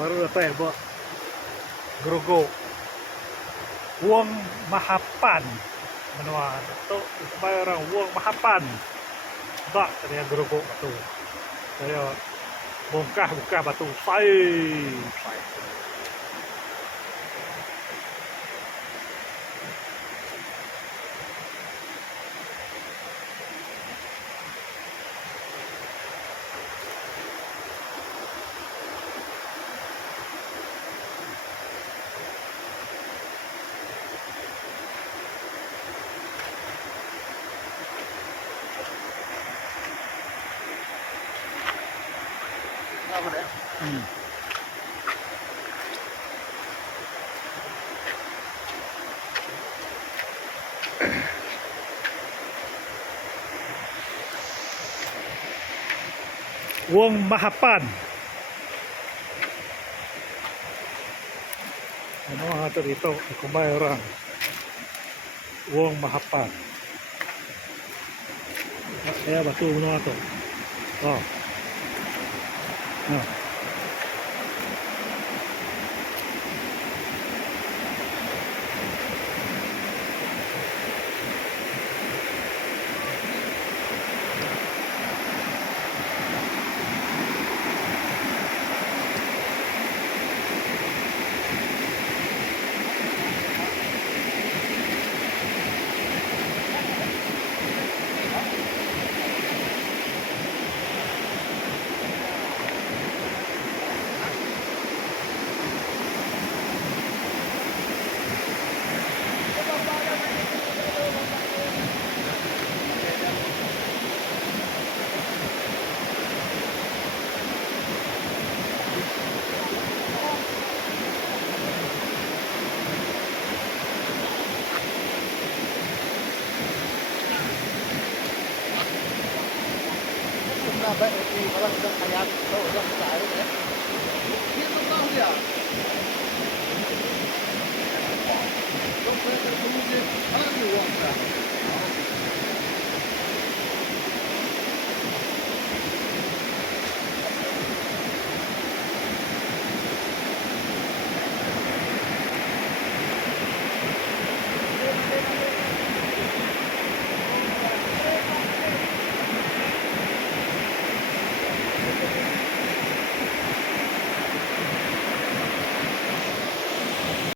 baru dapat buat gerogok Wong Mahapan menua tu supaya orang Wong Mahapan tak dia gerogok batu saya bongkah batu sai Wong Mahapan ano ato dito kumbay orang Wong Mahapan kaya batu ano ato oh baik ini kalau sudah kayak itu sudah cair ya. Ini tahu dia. Kalau saya terus ada uang